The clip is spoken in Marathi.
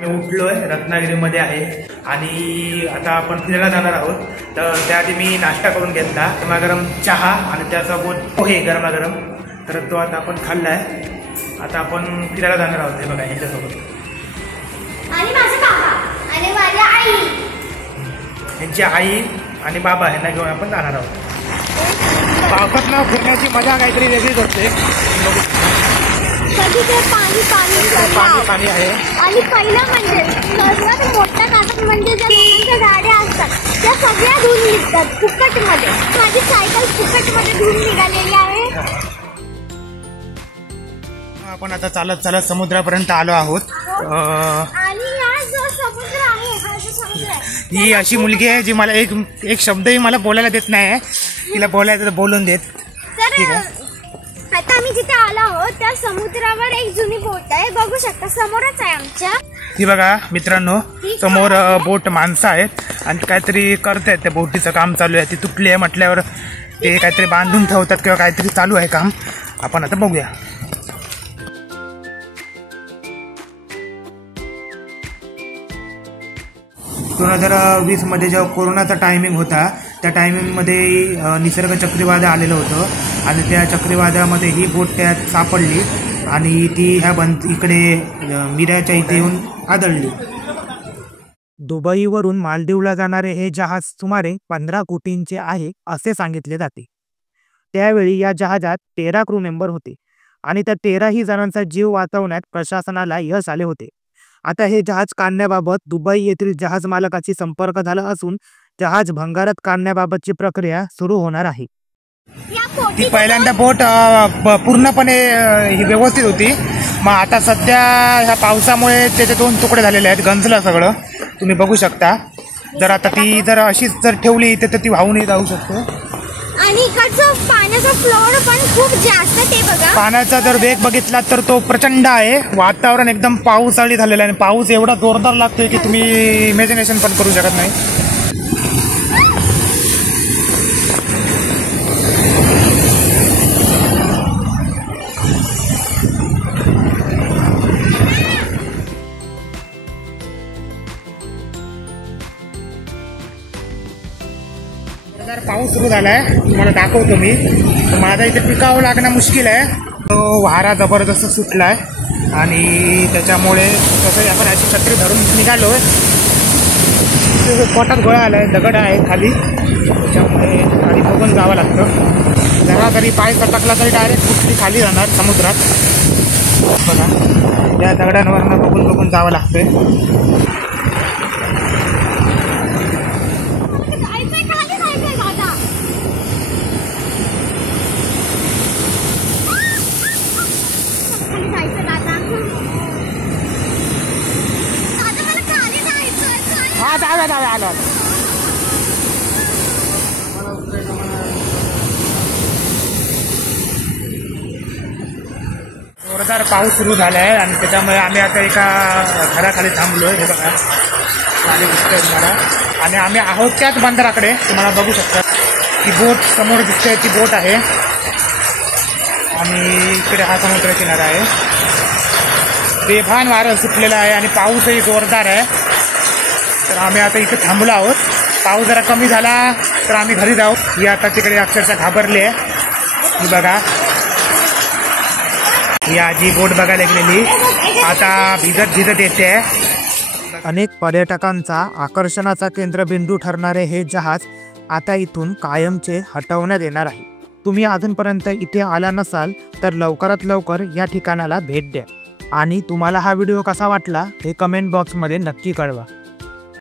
मी उठलोय, रत्नागिरीमध्ये आहे आणि आता आपण फिरायला जाणार आहोत. तर त्याआधी मी नाश्ता करून घेतला, गरमागरम चहा आणि त्यासोबत पोहे गरमागरम. तर तो आता आपण खाल्लाय. आता आपण फिरायला जाणार आहोत. हे बघा यांच्यासोबत आणि माझे बाबा आणि माझी आई, यांची आई आणि बाबा यांना घेऊन आपण जाणार आहोत. पावसात फिरण्याची मजा काहीतरी वेगळीच असते. कधी ते पाणी पाणी पाणी आहे. आणि पहिलं म्हणजे सर्वात मोठा कारण म्हणजे ज्या लोकांच्या गाड्या असतात त्या सगळ्या धुवून निघतात फुकटमध्ये. माझी सायकल फुकटमध्ये धुवून निघालेली आहे. आपण आता चालत चालत समुद्रापर्यंत आलो आहोत. आणि हा जो समुद्र आहे, हा जो समुद्र आहे, ही अशी मुलगी आहे जी मला एक शब्दही मला बोलायला देत नाही. तिला बोलायचं तर बोलून देत. तर आता आम्ही जिथे आलो आहोत त्या समुद्रावर एक जुनी बोट आहे, बघू शकता समोरच आहे आमच्या. ही बघा मित्रांनो, समोर बोट माणसं आहेत आणि काहीतरी करतायत. त्या बोटीचं काम चालू आहे. ती तुटली आहे म्हटल्यावर ते काहीतरी बांधून ठेवतात किंवा काहीतरी चालू आहे काम. आपण आता बघूया. 2020 मध्ये जेव्हा कोरोनाचा टायमिंग होता त्या टायमिंगमध्ये निसर्ग चक्रीवादळ आलेलं होतं आणि त्या चक्रीवादळामध्ये ही बोट त्यात सापडली आणि ती ह्या इकडे मिराच्या इथे येऊन आदळली. दुबईवरून मालदीवला जाणारे हे जहाज सुमारे 15 कोटींचे आहे असे सांगितले जाते. त्यावेळी या जहाजात 13 क्रू मेंबर होते आणि त्या 13ही जणांचा जीव वाचवण्यात प्रशासनाला यश आले होते. आता हे जहाज काढण्याबाबत दुबई येथील जहाज मालकाशी संपर्क झाला असून जहाज भंगारात काढण्याबाबतची प्रक्रिया सुरू होणार आहे. ती पहिल्यांदा बोट पूर्णपणे व्यवस्थित होती. मग आता सध्या ह्या पावसामुळे त्याचे 2 तुकडे झालेले आहेत. गंजलं सगळं तुम्ही बघू शकता. जर आता ती जर अशीच जर ठेवली तर ती वाहूनही जाऊ शकते. आणि इकडचं पाण्याचा फ्लोर पण खूप जास्त ते बघा. पाण्याचा जर वेग बघितला तर तो प्रचंड आहे. वातावरण एकदम पावसाळी झालेलं आहे. पाऊस एवढा जोरदार लागतोय की तुम्ही इमॅजिनेशन पण करू शकत नाही. पाऊस सुरू झालाय, तुम्हाला दाखवतो मी. माझा इथे टिकावं लागणं मुश्किल आहे. तो वारा जबरदस्त सुटलाय आणि त्याच्यामुळे कसं आपण अशी छत्री धरून निघालोय. पोटात गोळा आलाय, दगड आहे खाली, त्याच्यामुळे खाली बघून जावं लागतं. जरा तरी पाय सटकला तरी डायरेक्ट कुठली खाली जाणार समुद्रात. बघा या दगडांवरनं बघून बघून जावं लागतंय. जाऊया आलो. जोरदार पाऊस सुरू झाला आहे आणि त्याच्यामुळे आम्ही आता एका घराखाली थांबलोय. हे बघा खाली दिसतंय तुम्हाला. आणि आम्ही आहोत त्याच बंदराकडे. तुम्हाला बघू शकता ती बोट समोर दिसते, ती बोट आहे आणि इकडे हा समुद्र किनारा आहे. बेभान वारं सुटलेलं आहे आणि पाऊसही जोरदार आहे. तर आम्ही आता इथे थांबलो आहोत. पाऊस जरा कमी झाला तर आम्ही घरी जाऊ. ही आता तिकडे अक्षरशः घाबरली आहे. ही बघा, ही आजी बोट बघायला गेलेली आता भिजत भिजत येते. अनेक पर्यटकांचा आकर्षणाचा केंद्रबिंदू ठरणारे हे जहाज आता इथून कायमचे हटवण्यात येणार आहे. तुम्ही अजूनपर्यंत इथे आला नसाल तर लवकरात लवकर या ठिकाणाला भेट द्या आणि तुम्हाला हा व्हिडिओ कसा वाटला हे कमेंट बॉक्समध्ये नक्की कळवा.